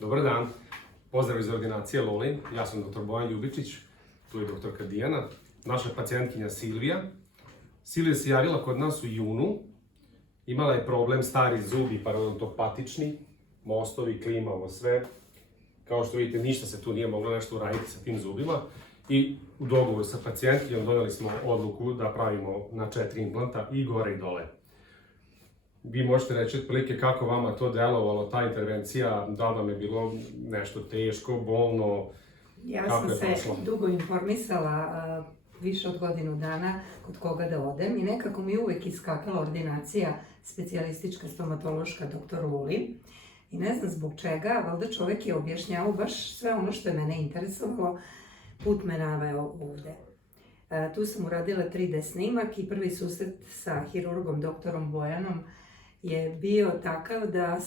Dobar dan, pozdrav iz ordinacije Lolin, ja sam dr. Bojan Ljubičić, tu je doktorka Dijana, naša pacijentkinja Silvija. Silvija se javila kod nas u junu, imala je problem stari zubi, parodontopatični, mostovi, klima, ovo sve. Kao što vidite, ništa se tu nije moglo nešto uraditi sa tim zubima i u dogovoru sa pacijentkinjom donijeli smo odluku da pravimo na 4 implanta i gore i dole. Vi možete reći otprilike kako vama to delovalo, ta intervencija, da li vam je bilo nešto teško, bolno, Ja sam se dugo informisala, više od godinu dana, kod koga da odem i nekako mi uvek iskakala ordinacija specijalistička stomatološka dr. Luli. I ne znam zbog čega, valjda čovek je objašnjavao baš sve ono što je mene interesovalo, put me naveo ovde. Tu sam uradila 3D snimak i prvi susret sa hirurgom dr. Bojanom je bio takav da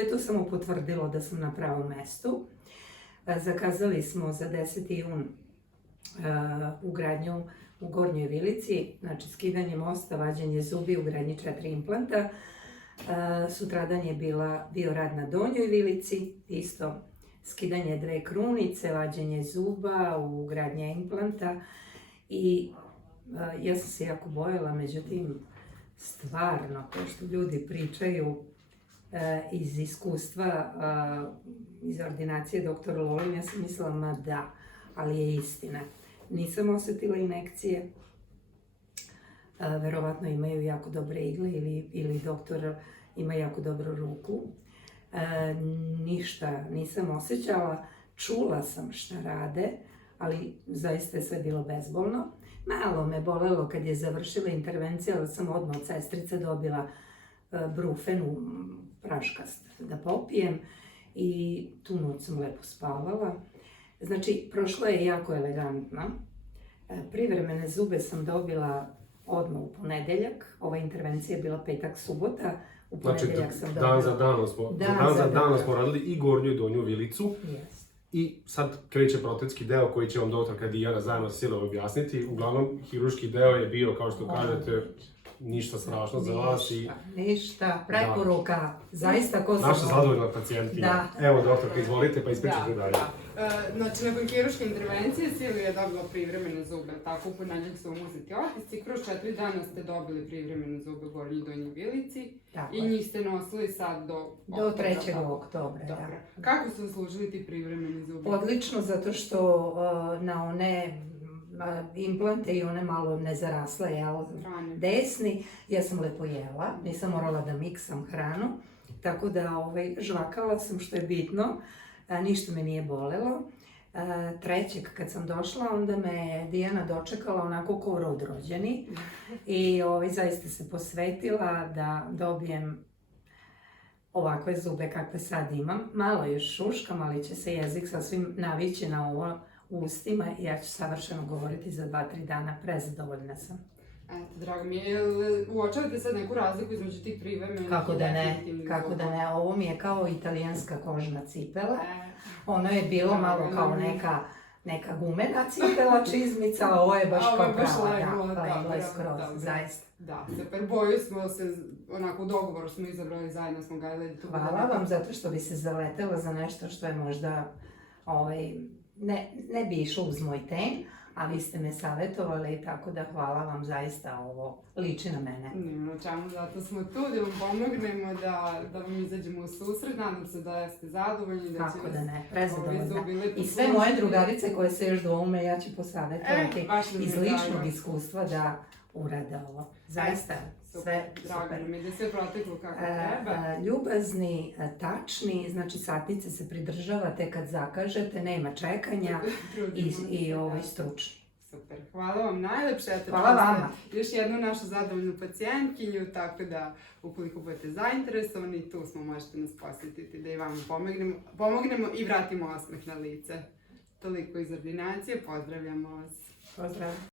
je to samo potvrdilo da sam na pravom mestu. Zakazali smo za 10. jun ugradnju u Gornjoj Vilici, znači skidanje mosta, vađenje zubi, ugradnje 4 implanta. Sutradan je bio rad na Donjoj Vilici, isto skidanje 2 krunice, vađenje zuba, ugradnje implanta i ja sam se jako bojala, međutim stvarno to što ljudi pričaju iz iskustva iz ordinacije dr. Lolin, ja sam mislila ma da, ali je istina. Nisam osetila injekcije, verovatno imaju jako dobre igle ili doktor ima jako dobru ruku. Ništa nisam osjećala, čula sam šta rade, ali zaista je sve bilo bezbolno. Malo me bolelo kad je završila intervencija, ali sam odmah od sestrice dobila brufen praškast da popijem i tu noć sam lepo spavala. Znači, prošlo je jako elegantno. Privremene zube sam dobila odmah u ponedeljak. Ova intervencija je bila petak, subota. U ponedeljak sam dobila... Dan za danom smo radili i gornju i donju vilicu. Yes. I sad kreće protetski deo koji će vam doktorka Dijana zajedno sa Silom objasniti. Uglavnom, hiruški deo je bio, kao što kažete, ništa strašno za vas. Ništa, preporuka, zaista ko se... Naša zadovoljna pacijentkinja. Evo, doktorka, izvolite pa ispričajte dalje. Znači, nakon hiruške intervencije Silvija je dobila privremene zube, tako u ponedeljak su vam uzeti otisci. Kroz 4 dana ste dobili privremene zube u Gornjoj i Donjoj Vilici i njih ste nosili sad do 3. oktobra. Da. Kako su služili ti privremeni zubi? Odlično, zato što na one implante i one malo nezarasle, desni, ja sam lepo jela, nisam morala da miksam hranu, tako da žvakala sam što je bitno, ništa me nije bolelo. 3. kad sam došla, onda me Dijana dočekala onako kao rod rođeni i zaista se posvetila da dobijem ovakve zube kakve sad imam. Malo još šuškam, ali će se jezik sasvim navići na ovo ustima i ja ću savršeno govoriti za 2-3 dana, prezadovoljna sam. Eto, drago mi je, uočavate sad neku razliku između tih privremenih? Kako da ne, ovo mi je kao italijanska kožna cipela. Ono je bilo malo kao neka gumena cipela, čizmica, a ovo je baš kao prava, leglo je skroz, zaista. Da, super, boju smo se, onako u dogovoru smo izabrali, zajedno smo gledali. Hvala vam, zato što bi se zaletela za nešto što je možda, ne bi išlo uz moj ten, a vi ste me savjetovali, tako da hvala vam, zaista ovo liči na mene. Nema na čemu, zato smo tu da vam pomognemo, da vam izađemo u susret, nadam se da ste zadovoljni, da će vas... Kako da ne, prezadovoljna. I sve moje drugarice koje se još dvoume, ja ću posavjetovati iz ličnog iskustva da urade ovo. Zaista, sve super. Drago nam je da je sve proteklo kako treba. Ljubazni, tačni, znači satnice se pridržavate kad zakažete, nema čekanja i stručni. Super, hvala vam najlepše. Hvala vama. Još jednu našu zadovoljnu pacijentkinju, tako da ukoliko budete zainteresovani, tu smo, možete nas posjetiti da i vama pomognemo i vratimo osmeh na lice. Toliko iz ordinacije, pozdravljamo vas. Pozdrav.